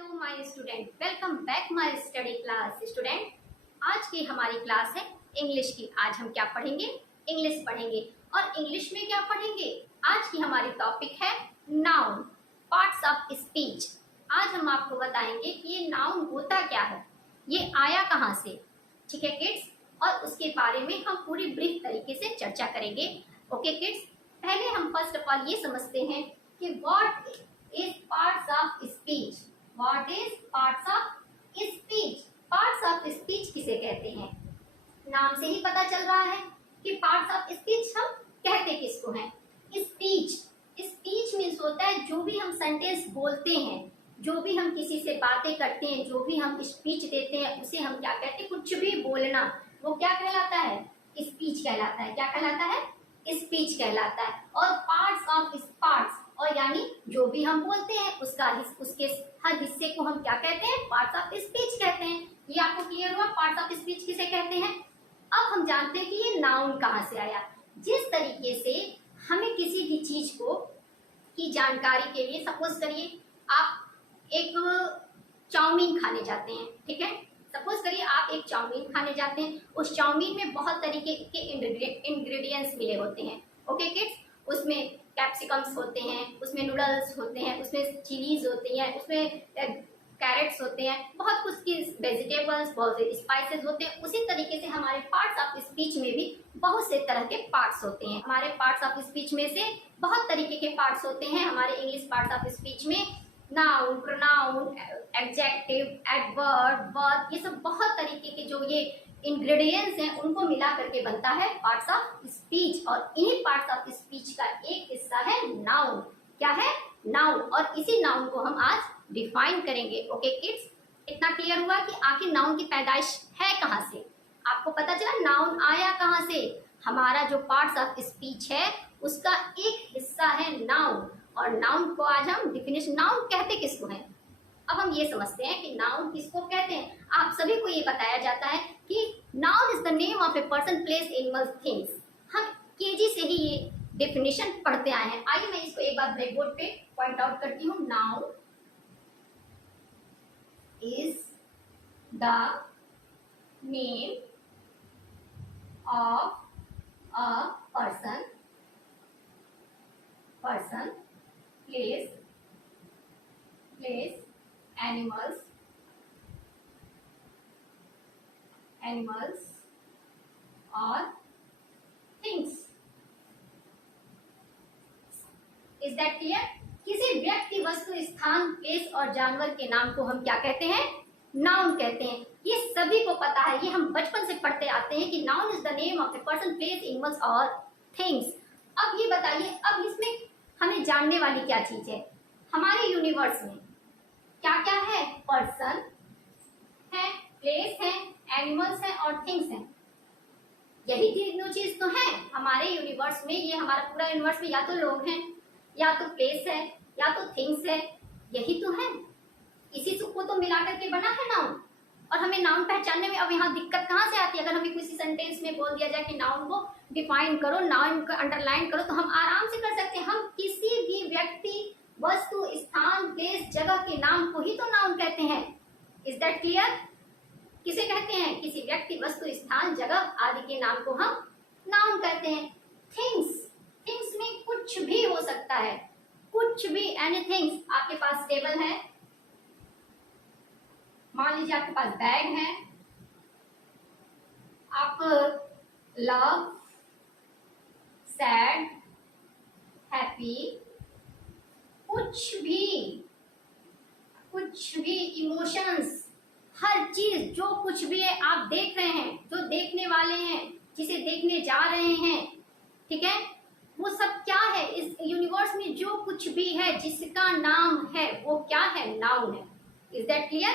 Hello my student, welcome back my study class. Student, आज की हमारी क्लास है इंग्लिश की। आज हम क्या पढ़ेंगे? इंग्लिश पढ़ेंगे। और इंग्लिश में क्या पढ़ेंगे? आज की हमारी टॉपिक है नाउन, पार्ट्स ऑफ स्पीच। आज हम आपको बताएंगे कि ये नाउन होता क्या है, ये आया कहाँ से। ठीक है किड्स, और उसके बारे में हम पूरी ब्रीफ तरीके से चर्चा करेंगे। ओके किड्स, पहले हम फर्स्ट ऑफ ऑल ये समझते हैं कि what is parts of speech. What is parts of speech? Parts of speech किसे कहते हैं? नाम से ही पता चल रहा है कि पार्ट्स ऑफ स्पीच हम कहते किसको हैं। स्पीच, स्पीच मीन्स होता है जो भी हम सेंटेंस बोलते हैं, जो भी हम किसी से बातें करते हैं, जो भी हम स्पीच देते हैं, उसे हम क्या कहते हैं? कुछ भी बोलना, वो क्या कहलाता है? स्पीच कहलाता है। क्या कहलाता है? स्पीच कहलाता है। और पार्ट्स ऑफ पार्ट्स, और यानी जो भी हम बोलते हैं उसके हर हिस्से को हम क्या कहते हैं? पार्ट्स ऑफ स्पीच कहते हैं। ये आपको क्लियर हुआ पार्ट्स ऑफ स्पीच किसे कहते हैं? अब हम जानते हैं कि ये नाउन कहाँ से आया। जिस तरीके से हमें किसी भी चीज को की जानकारी के लिए, सपोज करिए आप एक चाउमीन खाने जाते हैं, ठीक है। सपोज करिए आप एक चाउमीन खाने जाते हैं, उस चाउमीन में बहुत तरीके के इंग्रेडिएंट्स मिले होते हैं। ओके किड्स, उसमें कैप्सिकम्स होते हैं, उसमें नूडल्स होते हैं, उसमें चिलीज होती हैं, उसमें कैरेट्स होते हैं, बहुत कुछ की वेजिटेबल्स, बहुत से स्पाइसेस होते हैं। उसी तरीके से हमारे पार्ट्स ऑफ स्पीच में भी बहुत से तरह के पार्ट्स होते हैं। हमारे पार्ट्स ऑफ स्पीच में से बहुत तरीके के पार्ट्स होते हैं हमारे इंग्लिश पार्ट्स ऑफ स्पीच में। Noun, pronoun, adjective, adverb, verb, ये सब बहुत तरीके के जो ये इंग्रेडिएंट्स हैं उनको मिला करके बनता है पार्ट्स ऑफ स्पीच। और इन्हीं पार्ट्स ऑफ स्पीच का एक हिस्सा है नाउन। क्या है? नाउन। और इसी नाउन को हम आज डिफाइन करेंगे। ओके किड्स, इतना क्लियर हुआ कि आखिर नाउन की पैदाइश है कहाँ से। आपको पता चला नाउन आया कहाँ से। हमारा जो पार्ट्स ऑफ स्पीच है उसका एक हिस्सा है नाउन। और नाउन को आज हम डिफिनेशन, नाउन कहते किसको हैं। अब हम ये समझते हैं कि नाउन किसको कहते हैं। आप सभी को ये बताया जाता है कि noun is the name of a person, place, animal, things. हम केजी से ही ये डेफिनेशन पढ़ते आए हैं। आइए मैं इसको एक बार ब्लैक बोर्ड पे पॉइंट आउट करती हूँ। Noun is the name of a person, place, animals, or things. Is that clear? किसी व्यक्ति, वस्तु, स्थान, प्लेस और जानवर के नाम को हम क्या कहते हैं? नाउन कहते हैं। ये सभी को पता है, ये हम बचपन से पढ़ते आते हैं कि noun is the name of a person, place, animals और थिंग्स। अब ये बताइए, अब इसमें हमें जानने वाली क्या चीज है? हमारे यूनिवर्स में क्या क्या है? पर्सन है, प्लेस है, एनिमल्स है और थिंग्स है। यही तीनों चीज तो है हमारे यूनिवर्स में। ये हमारा पूरा यूनिवर्स में या तो लोग हैं, या तो प्लेस है, या तो थिंग्स है। यही तो है, इसी को तो मिला करके बना है नाउन। और हमें नाउन पहचानने में अब यहाँ दिक्कत कहाँ से आती है? अगर हमें किसी सेंटेंस में बोल दिया जाए कि नाउन को डिफाइन करो, नाउन को अंडरलाइन करो, तो हम आराम से कर सकते हैं। हम किसी भी व्यक्ति, वस्तु, स्थान, प्लेस, जगह के नाम को ही तो नाउन कहते हैं। Is that clear? किसे कहते हैं? किसी व्यक्ति, वस्तु, स्थान, जगह आदि के नाम को हम नाउन कहते हैं। थिंग्स, थिंग्स में कुछ भी हो सकता है, कुछ भी, एनीथिंग। आपके पास टेबल है, मान लीजिए आपके पास बैग है, आप लव, सैड, हैप्पी, कुछ भी इमोशंस, हर चीज जो कुछ भी है आप देख रहे हैं, जो देखने वाले हैं, जिसे देखने जा रहे हैं, ठीक है, वो सब क्या है? इस यूनिवर्स में जो कुछ भी है जिसका नाम है वो क्या है? नाउन है। Is that clear?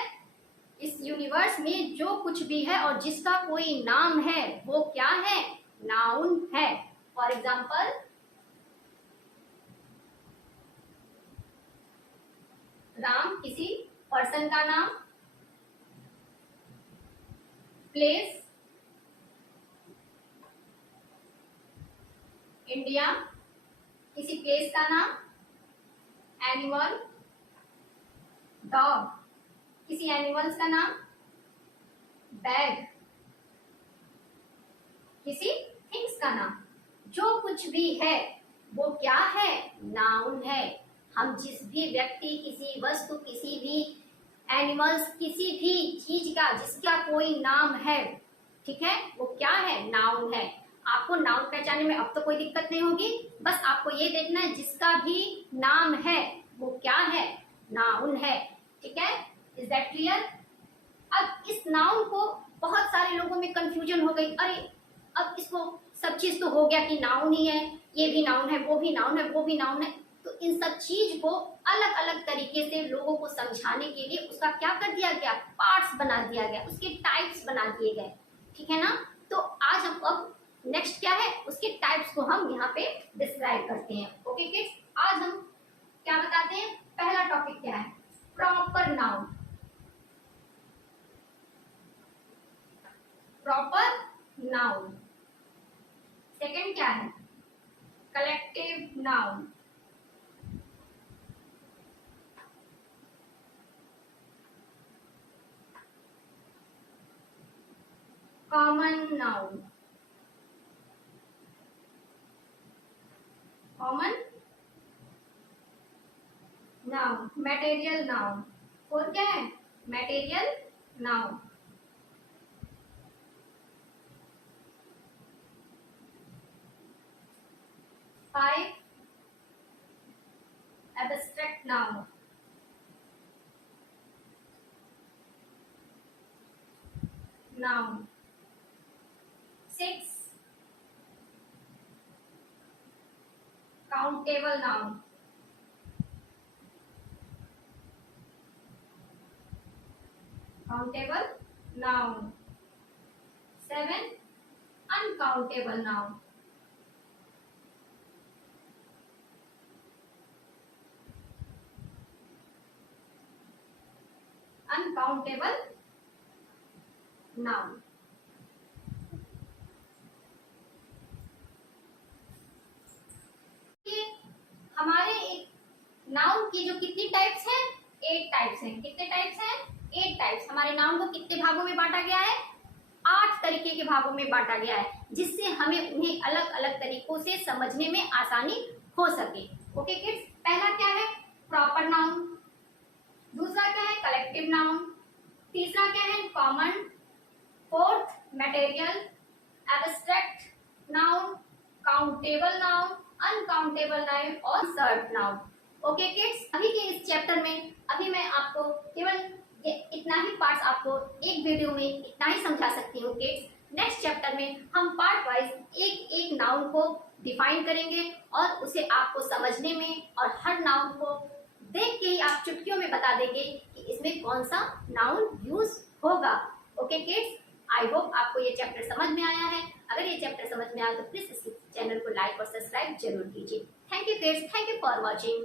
इस यूनिवर्स में जो कुछ भी है और जिसका कोई नाम है वो क्या है? नाउन है। फॉर एग्जाम्पल, राम किसी पर्सन का नाम, प्लेस इंडिया किसी प्लेस का नाम, एनिमल डॉग किसी एनिमल्स का नाम, बैग, किसी थिंग्स का नाम। जो कुछ भी है वो क्या है, नाउन है। हम जिस भी व्यक्ति, किसी वस्तु, किसी भी एनिमल्स, किसी भी चीज का जिसका कोई नाम है, ठीक है, वो क्या है, नाउन है। आपको नाउन पहचानने में अब तो कोई दिक्कत नहीं होगी, बस आपको ये देखना है जिसका भी नाम है वो क्या है, नाउन है। ठीक है, इज दैट क्लियर? अब इस नाउन को बहुत सारे लोगों में कंफ्यूजन हो गई, अरे अब इसको सब चीज तो हो गया कि नाउन ही है, ये भी नाउन है, वो भी नाउन है, वो भी नाउन है। तो इन सब चीज को अलग अलग तरीके से लोगों को समझाने के लिए उसका क्या कर दिया गया, पार्ट्स बना दिया गया, उसके टाइप्स बना दिए गए। ठीक है ना? तो आज हम अब नेक्स्ट क्या है, उसके टाइप्स को हम यहाँ पे डिस्क्राइब करते हैं। ओके किड्स, आज हम क्या बताते हैं, पहला टॉपिक क्या है, proper noun. Proper noun. Second क्या है, collective noun. Common noun. Common noun. Material noun. Four क्या है, material noun. Five, abstract noun. Noun. Six, countable noun. Countable noun. Seven, uncountable noun. Uncountable noun. हमारे noun की जो कितनी types हैं, 8 types हैं। कितने टाइप्स हैं, 8 टाइप्स। हमारे नाउन को कितने भागों में बांटा गया है, 8 तरीके के भागों में बांटा गया है, जिससे हमें उन्हें अलग अलग तरीकों से समझने में आसानी हो सके। ओके किड्स, पहला क्या है, प्रॉपर नाउन। दूसरा क्या है, कलेक्टिव नाउन। तीसरा क्या है, common. Fourth, material. Abstract noun, countable noun, uncountable noun और सर्व नाउन। ओके किड्स, अभी के इस चैप्टर में अभी मैं आपको केवल ये इतना ही पार्ट्स आपको एक वीडियो में इतना ही समझा सकती हूँ किड्स। नेक्स्ट चैप्टर में हम पार्ट वाइज एक एक नाउन को डिफाइन करेंगे और उसे आपको समझने में और हर नाउन को देख के ही आप चुटकियों में बता देंगे कि इसमें कौन सा नाउन यूज होगा। ओके किड्स, आई होप आपको ये चैप्टर समझ में आया है। अगर ये चैप्टर समझ में आया तो प्लीज इस चैनल को लाइक और सब्सक्राइब जरूर कीजिए। Thank you kids, thank you for watching.